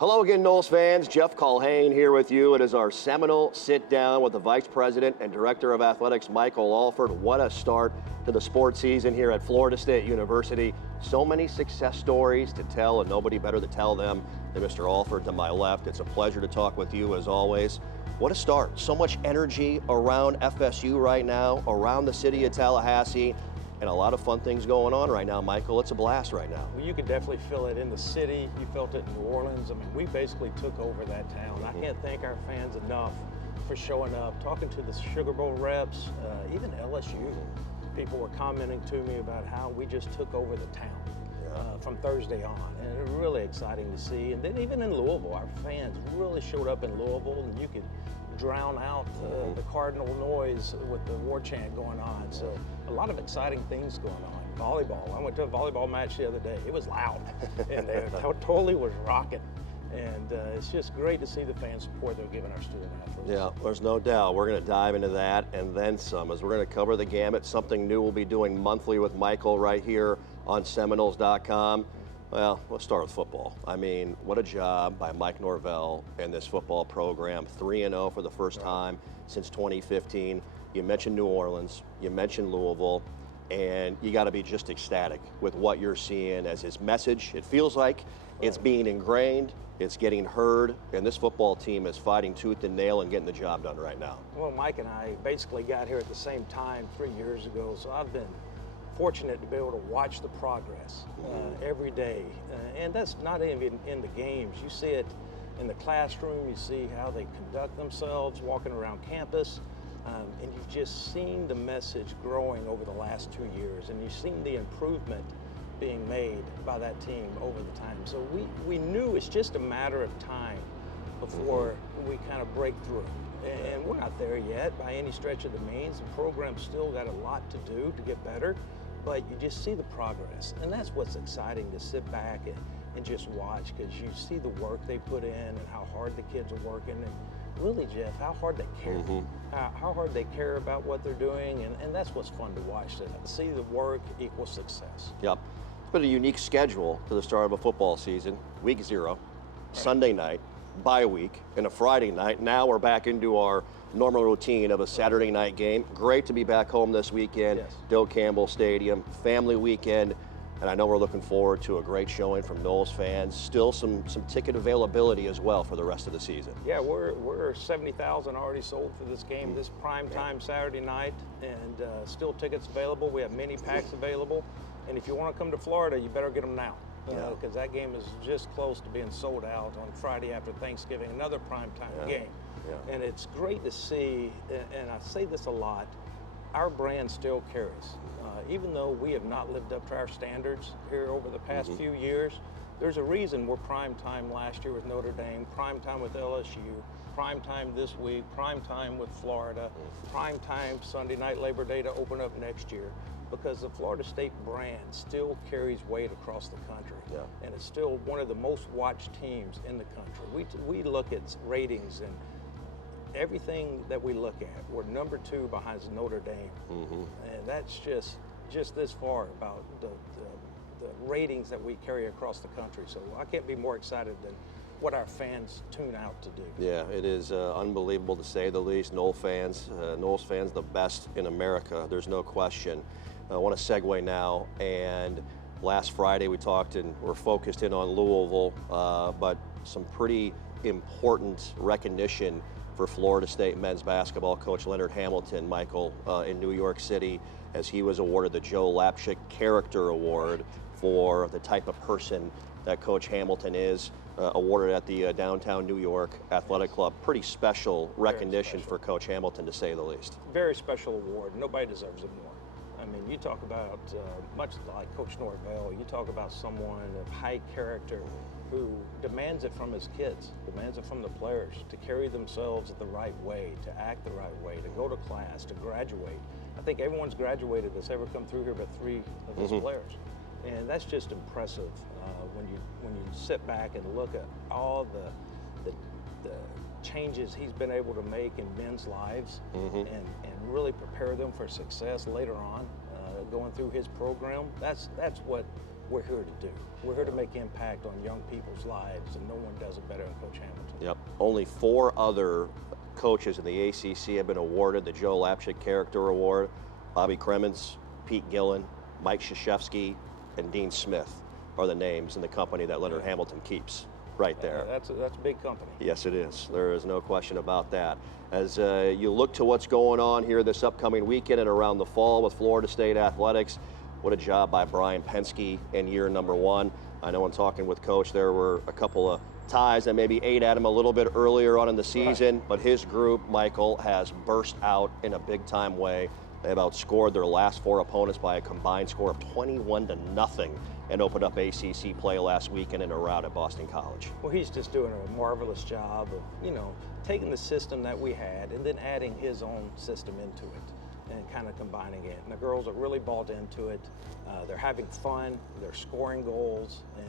Hello again, Noles fans. Jeff Culhane here with you. It is our Seminole sit-down with the Vice President and Director of Athletics, Michael Alford. What a start to the sports season here at Florida State University. So many success stories to tell, and nobody better to tell them than Mr. Alford to my left. It's a pleasure to talk with you as always. What a start. So much energy around FSU right now, around the city of Tallahassee, and a lot of fun things going on right now, Michael. It's a blast right now. Well, you could definitely feel it in the city. You felt it in New Orleans. I mean, we basically took over that town. I can't thank our fans enough for showing up, talking to the Sugar Bowl reps, even LSU. People were commenting to me about how we just took over the town from Thursday on. And it was really exciting to see. And then even in Louisville, our fans really showed up in Louisville, and you could drown out the Cardinal noise with the war chant going on. So a lot of exciting things going on. Volleyball. I went to a volleyball match the other day. It was loud, and they totally was rocking. And it's just great to see the fan support they're giving our student athletes. Yeah, there's no doubt. We're going to dive into that and then some, as we're going to cover the gamut. Something new we'll be doing monthly with Michael right here on Seminoles.com. Well, let's start with football. I mean, what a job by Mike Norvell and this football program. 3-0 for the first time since 2015. You mentioned New Orleans, you mentioned Louisville, and you got to be just ecstatic with what you're seeing as his message. It feels like it's being ingrained, it's getting heard, and this football team is fighting tooth and nail and getting the job done right now. Well, Mike and I basically got here at the same time 3 years ago, so I've been fortunate to be able to watch the progress every day. And that's not even in the games. You see it in the classroom, you see how they conduct themselves, walking around campus, and you've just seen the message growing over the last 2 years, and you've seen the improvement being made by that team over the time. So we knew it's just a matter of time before we kind of break through. And we're not there yet by any stretch of the means. The program's still got a lot to do to get better, but you just see the progress. And that's what's exciting, to sit back and just watch, because you see the work they put in and how hard the kids are working, and really, Jeff, how hard they care. How hard they care about what they're doing, and that's what's fun to watch. To see the work equals success. Yep. It's been a unique schedule to the start of a football season. Week 0, Sunday night, bye week, and a Friday night. Now we're back into our normal routine of a Saturday night game. Great to be back home this weekend. Yes. Dill Campbell Stadium, family weekend, and I know we're looking forward to a great showing from Noles fans. Still some ticket availability as well for the rest of the season. Yeah, we're 70,000 already sold for this game, this prime time Saturday night, and still tickets available. We have mini packs available, and if you want to come to Florida, you better get them now, because that game is just close to being sold out on Friday after Thanksgiving, another prime time game. And it's great to see, and I say this a lot, our brand still carries. Even though we have not lived up to our standards here over the past few years, there's a reason we're prime time last year with Notre Dame, prime time with LSU, prime time this week, prime time with Florida, prime time Sunday night Labor Day to open up next year, because the Florida State brand still carries weight across the country. And it's still one of the most watched teams in the country. We look at ratings and everything that we look at, we're number 2 behind Notre Dame. And that's just this far about the ratings that we carry across the country. So I can't be more excited than what our fans tune out to do. Yeah, it is unbelievable to say the least. Noles fans, the best in America, there's no question. I want to segue now, and last Friday we talked and we're focused in on Louisville, but some pretty important recognition for Florida State men's basketball. Coach Leonard Hamilton, Michael, in New York City, as he was awarded the Joe Lapchick Character Award for the type of person that Coach Hamilton is, awarded at the downtown New York Athletic Club. Pretty special recognition for Coach Hamilton, to say the least. Very special award. Nobody deserves it more. I mean, you talk about, much like Coach Norvell, you talk about someone of high character who demands it from his kids, demands it from the players, to carry themselves the right way, to act the right way, to go to class, to graduate. I think everyone's graduated that's ever come through here but 3 of his players. And that's just impressive when you sit back and look at all the changes he's been able to make in men's lives and really prepare them for success later on, going through his program. That's what we're here to do. We're here to make impact on young people's lives, and no one does it better than Coach Hamilton. Yep. Only 4 other coaches in the ACC have been awarded the Joe Lapchick Character Award. Bobby Cremens, Pete Gillen, Mike Krzyzewski, and Dean Smith are the names in the company that Leonard Hamilton keeps right there. That's a big company. Yes, it is. There is no question about that. As you look to what's going on here this upcoming weekend and around the fall with Florida State Athletics, what a job by Brian Penske in year number 1. I know in talking with Coach, there were a couple of ties that maybe ate at him a little bit earlier on in the season, but his group, Michael, has burst out in a big-time way. They've outscored their last 4 opponents by a combined score of 21-0 and opened up ACC play last weekend in a rout at Boston College. Well, he's just doing a marvelous job of, taking the system that we had and then adding his own system into it and kind of combining it. And the girls are really bought into it. They're having fun. They're scoring goals. And,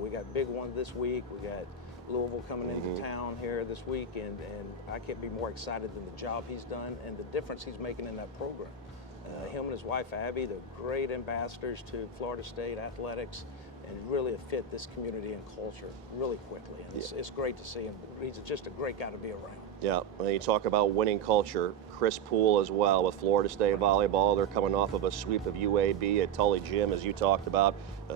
we got big ones this week. We got Louisville coming into town here this week, and I can't be more excited than the job he's done and the difference he's making in that program. Him and his wife, Abby, they're great ambassadors to Florida State Athletics and really have fit this community and culture really quickly. And it's great to see him. He's just a great guy to be around. Yeah, when you talk about winning culture, Chris Poole as well with Florida State Volleyball. They're coming off of a sweep of UAB at Tully Gym, as you talked about.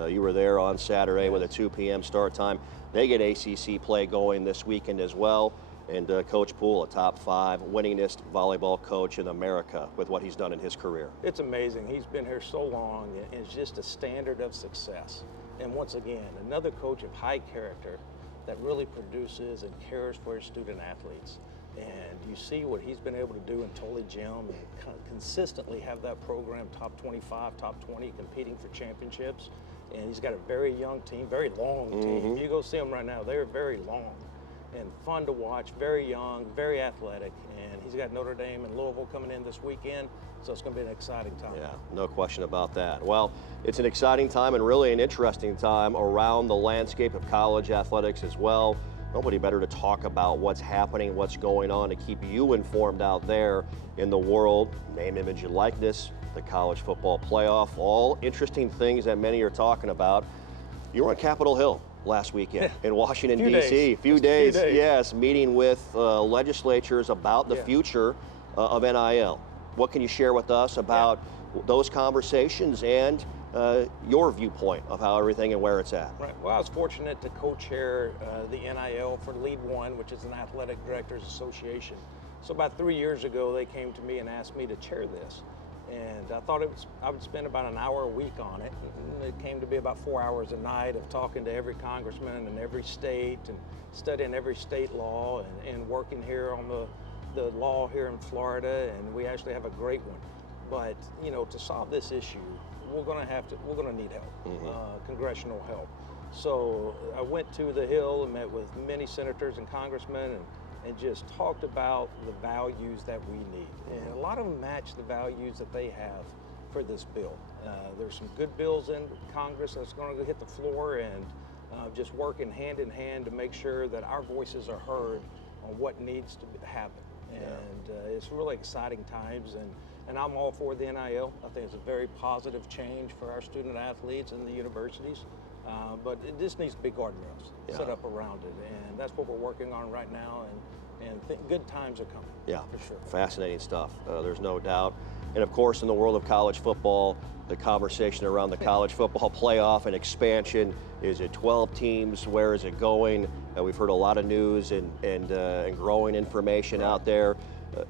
You were there on Saturday with a 2 p.m. start time. They get ACC play going this weekend as well. And Coach Poole, a top 5 winningest volleyball coach in America with what he's done in his career. It's amazing. He's been here so long, and it's just a standard of success. And once again, another coach of high character that really produces and cares for his student athletes. And you see what he's been able to do in Tully Gym and consistently have that program top 25, top 20, competing for championships. And he's got a very young team, very long team. You go see them right now, they're very long and fun to watch, very young, very athletic. And he's got Notre Dame and Louisville coming in this weekend, so it's going to be an exciting time. Yeah, no question about that. Well, it's an exciting time and really an interesting time around the landscape of college athletics as well. Nobody better to talk about what's happening, what's going on, to keep you informed out there in the world. Name, image, and likeness, the college football playoff, all interesting things that many are talking about. You were on Capitol Hill last weekend in Washington, D.C. A few days, yes, meeting with legislatures about the future of NIL. What can you share with us about those conversations and your viewpoint of how everything and where it's at? Right. Well, I was fortunate to co-chair the NIL for Lead One, which is an athletic directors association. So about 3 years ago, they came to me and asked me to chair this. And I thought I would spend about an hour a week on it. And it came to be about 4 hours a night of talking to every congressman in every state and studying every state law and working here on the law here in Florida. And we actually have a great one. But, to solve this issue, we're going to need help, congressional help. So I went to the Hill and met with many senators and congressmen and just talked about the values that we need. And a lot of them match the values that they have for this bill. There's some good bills in Congress that's going to hit the floor, and just working hand in hand to make sure that our voices are heard on what needs to happen. And it's really exciting times, and I'm all for the NIL. I think it's a very positive change for our student athletes and the universities. But it just needs big guardrails set up around it, and that's what we're working on right now, and good times are coming. Yeah, for sure. Fascinating stuff, there's no doubt. And of course, in the world of college football, the conversation around the college football playoff and expansion. Is it 12 teams? Where is it going? We've heard a lot of news and growing information out there.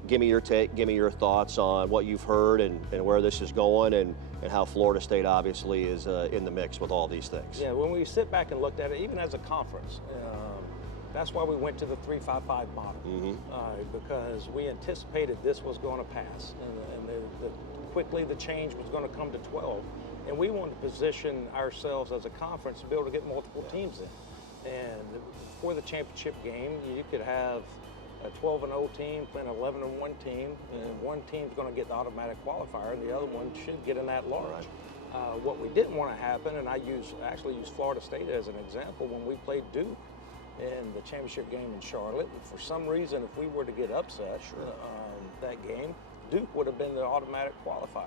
Give me your take, give me your thoughts on what you've heard and where this is going and how Florida State obviously is in the mix with all these things. Yeah, when we sit back and looked at it, even as a conference, that's why we went to the 3-5-5 model, because we anticipated this was going to pass and quickly the change was going to come to 12. And we wanted to position ourselves as a conference to be able to get multiple teams in. And for the championship game, you could have a 12-0 team playing an 11-1 team, and one team's going to get the automatic qualifier, and the other one should get an at-large. What we didn't want to happen, and I actually use Florida State as an example, when we played Duke in the championship game in Charlotte. For some reason, if we were to get upset that game, Duke would have been the automatic qualifier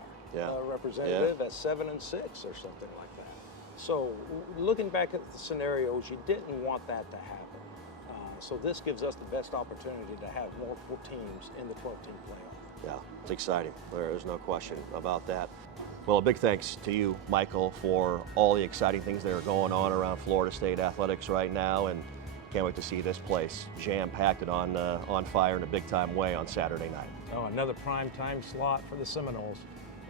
representative at 7-6 or something like that. So looking back at the scenarios, you didn't want that to happen. So this gives us the best opportunity to have multiple teams in the 12-team playoff. Yeah, it's exciting. There's no question about that. Well, a big thanks to you, Michael, for all the exciting things that are going on around Florida State athletics right now, and can't wait to see this place jam-packed and on fire in a big-time way on Saturday night. Oh, another prime time slot for the Seminoles.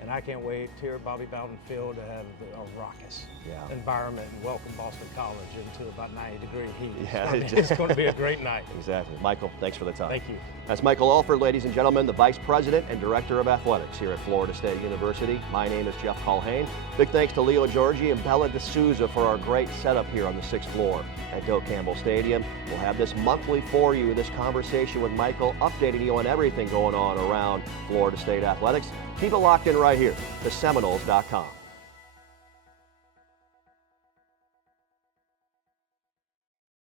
And I can't wait here at Bobby Bowden Field to have a raucous environment and welcome Boston College into about 90-degree heat. Yeah, it's going to be a great night. Exactly. Michael, thanks for the time. Thank you. That's Michael Alford, ladies and gentlemen, the Vice President and Director of Athletics here at Florida State University. My name is Jeff Culhane. Big thanks to Leo Georgi and Bella D'Souza for our great setup here on the 6th floor at Doak Campbell Stadium. We'll have this monthly for you, this conversation with Michael, updating you on everything going on around Florida State athletics. Keep it locked in right here, theseminoles.com.